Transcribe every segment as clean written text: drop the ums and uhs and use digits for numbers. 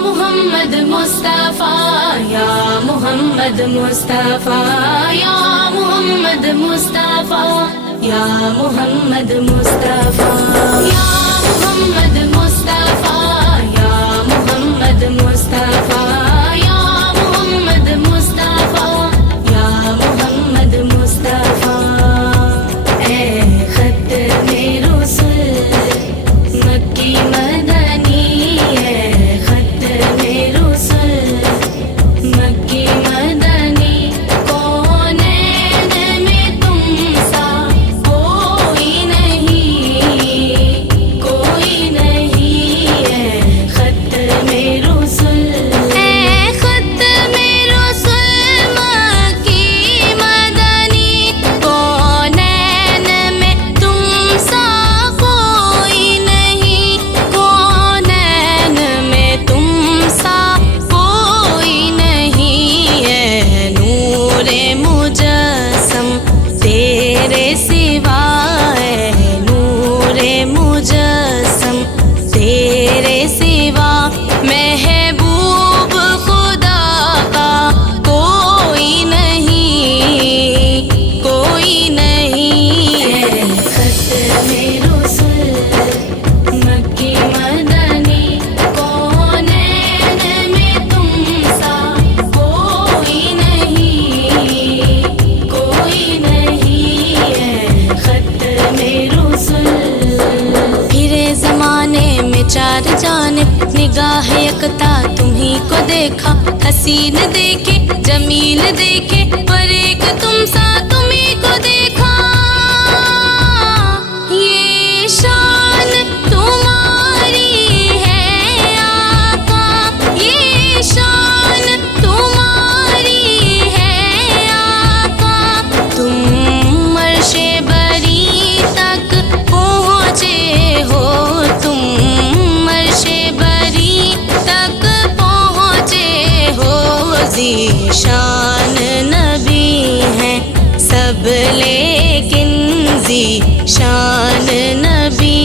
محمد مصطفیٰ یا محمد مصطفیٰ یا محمد مصطفیٰ یا محمد مصطفیٰ یا محمد مصطفیٰ یا محمد مصطفیٰ یا محمد مصطفیٰ یا محمد مصطفیٰ اے ختم رسول مکی مدنی اے ختم رسول مکی مدنی کونین میں تم سا کوئی نہیں کوئی نہیں اے ختم رسول اے ختم رسول مکی مدنی کونین میں تم سا کوئی نہیں کونین میں تم سا کوئی نہیں ہے نور مجسم تیرے سوا ہے نور مجسم تیرے سوا محبوب خدا کا کوئی نہیں کوئی نہیں ہے ختم رسول مکی مدنی کونین میں تم سا کوئی نہیں کوئی نہیں ہے ختم رسول پھرے زمانے میں چار جانب نگاہ یکتا تمہیں کو دیکھا حسین دیکھے جمیل دیکھے پر ایک تم سا تمہیں کو دیکھا یہ شان تمہاری ہے آقا یہ شان تمہاری ہے آقا تم عرش بری تک پہنچے ہو تم عرش بری تک پہنچے ہو ذیشان نبی ہیں سب لیکن ذیشان نبی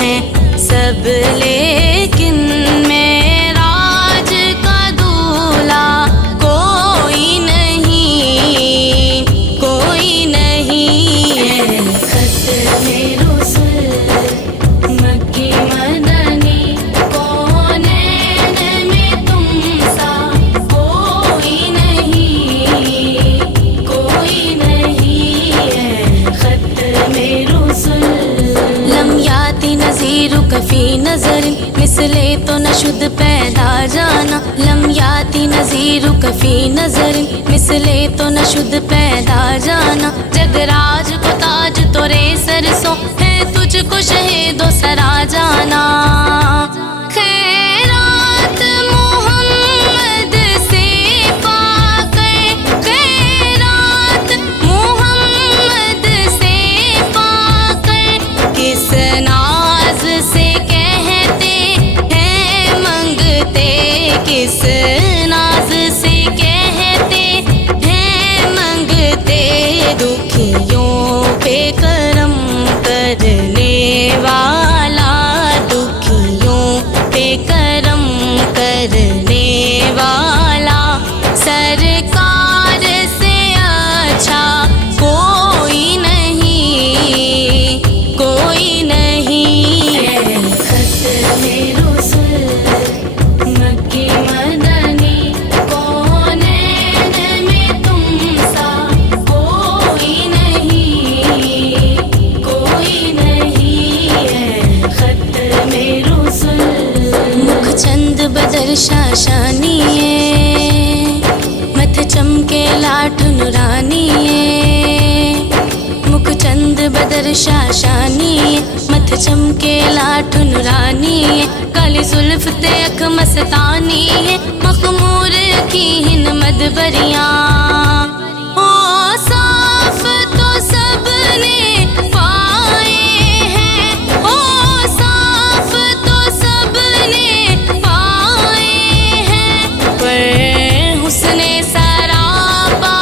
ہیں سب لیکن معراج کا دولہا کوئی نہیں کوئی نہیں ہے ختم رسول مکی مدنی کونین میں تم سا کوئی نہیں کوئی نہیں ہے ختم رسول لم یاتی نظیرک فی نظر مثلے تو نشد پیدا جانا لم یاتی نظیرک فی نظر مثلے تو نشد پیدا جانا جگراج کو تاج تورے سرسوں ہے تجھ کو شہید و سرا جانا خیرات محمد سے پا کر خیرات محمد سے پا کر کس ناز سے کہتے ہیں منگتے کس ناز سے کہتے ہیں منگتے دکھیوں پہ کرم کرنے والا دکھیوں پہ کرم کرنے والا سرکار سے اچھا کوئی نہیں کوئی نہیں ہے ختم رسول مکی مدنی کونین میں تم سا کوئی نہیں کوئی نہیں ہے ختم رسول مکھ چند بدر شاشانی متھ چمکے لاٹھ نورانی مکھ چند بدر شاشانی متھ چمکے لاٹھ نورانی کالی زلف تے اکھ مستانی مخمور کی ہن مدبریاں صاف تو سب نے پائے ہیں صاف تو سب نے پائے ہیں پر حسن سراپا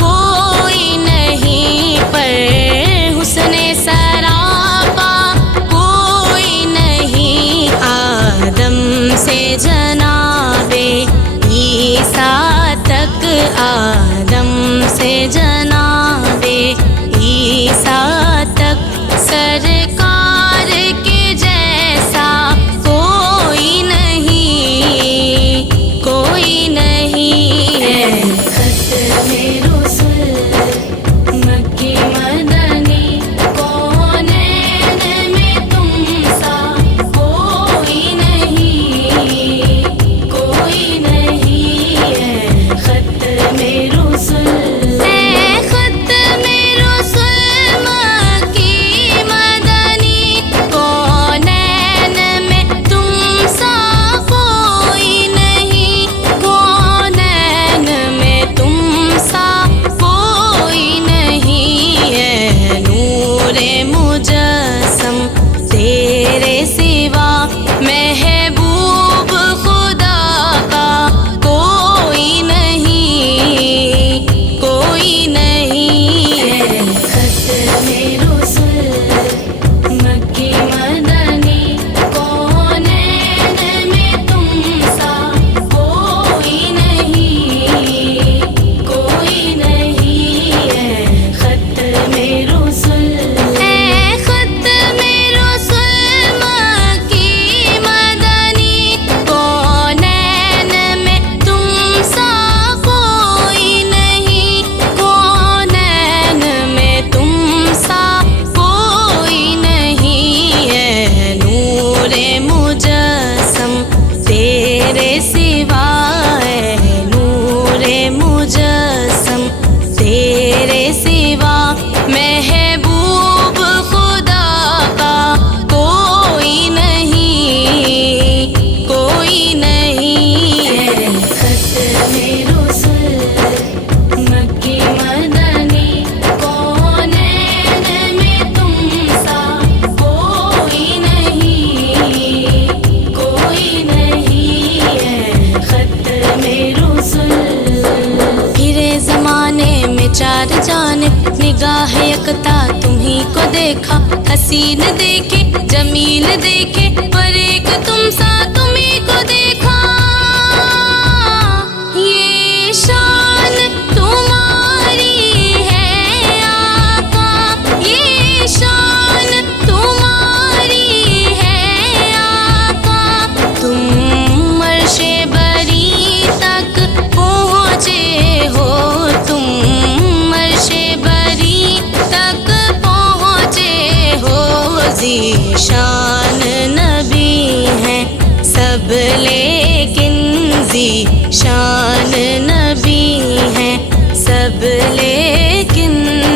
کوئی نہیں پر حسن سراپا کوئی نہیں آدم سے جناب عیسیٰ تک آدم سے جنابِ عیسیٰ تک سرکار کے جیسا کوئی نہیں، کوئی نہیں ہے۔ ختم رسل مکی مدنی کونین میں تم سا کوئی نہیں، کوئی نہیں ہے۔ ختم رسل چار جانب نگاہ یکتا تمہیں کو دیکھا، حسین دیکھے جمیل دیکھے پر ایک تم سا تمہیں کو دیکھا۔ یہ شان تمہاری ہے آقا، یہ شان تمہاری ہے آقا، تم عرش بری تک پہنچے ہو، تم ذیشان نبی ہیں سب لیکن ذیشان نبی ہیں سب لیکن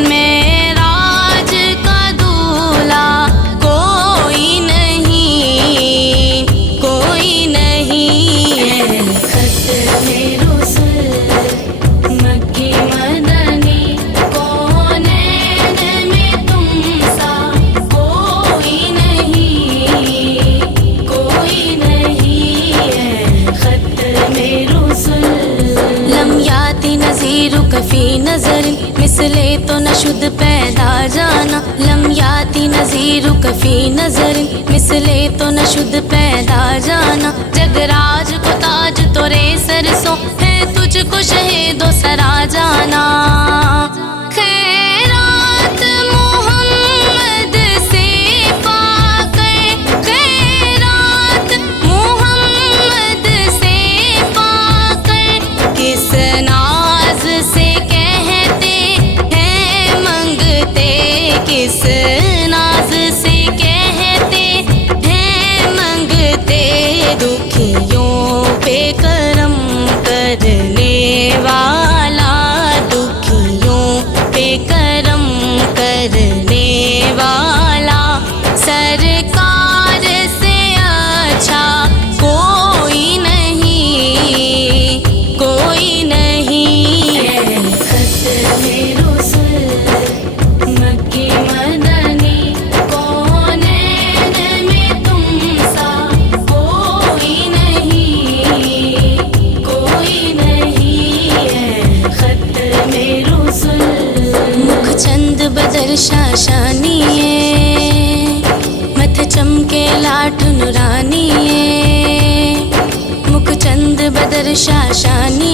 معراج کا دولہا کوئی نہیں، کوئی نہیں ہے۔ ختم رسل مکی مدنی کونین میں تم سا کوئی نہیں، کوئی نہیں ہے۔ ختم رسل لم یاتی نظیرک فی نظر مثلے تو نشد پیدا جانا، لم یاتی نظیرک فی نظر مثلے تو نشد پیدا جانا، جگراج کو تاج تورے سرسوں ہے تجھ کو شہید و سرا جانا۔ خیرات محمد سے پا کر، خیرات محمد سے پا کر کس ناز سے کہتے ہیں منگتے، کس ناز سے کہتے ہیں منگتے، دکھیوں پہ کرم کرنے والا، دکھیوں پہ کرم کرنے والا، سرکار سے اچھا کوئی نہیں، کوئی نہیں ہے۔ ختم رسل مکی مدنی کونین میں تم سا کوئی نہیں، کوئی نہیں ہے۔ ختم رسل مکھ چند بدر شاشانی متھ چمکے لاٹھ نورانی، مکھ چند بدر شاشانی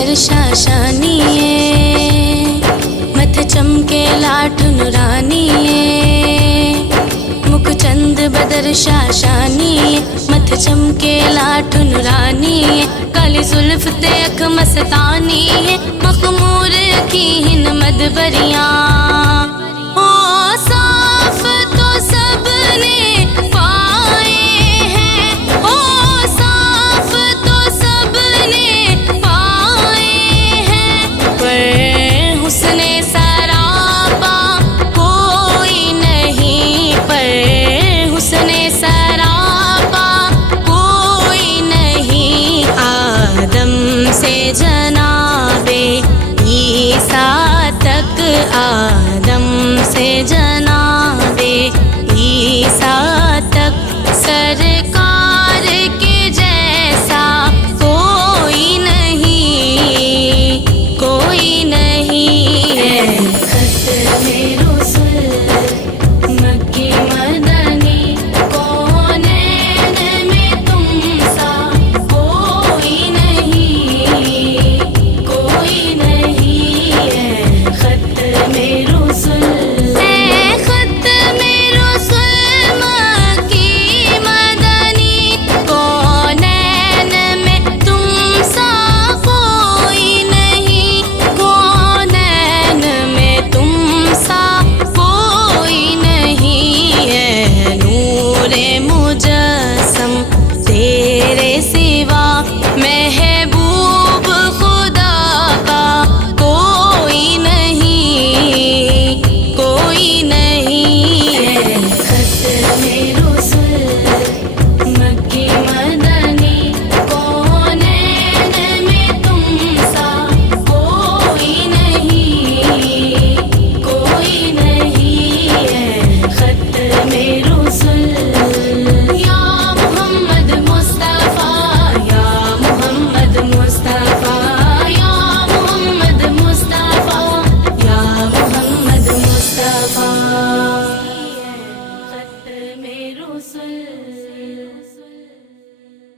بدر شاشانی متھ چمکے لاٹھ نورانی مکھ چند بدر شاشانی متھ چمکے لاٹھ نورانی کالی زلف تے اکھ مستانی مخمور کی ہن مدبریاں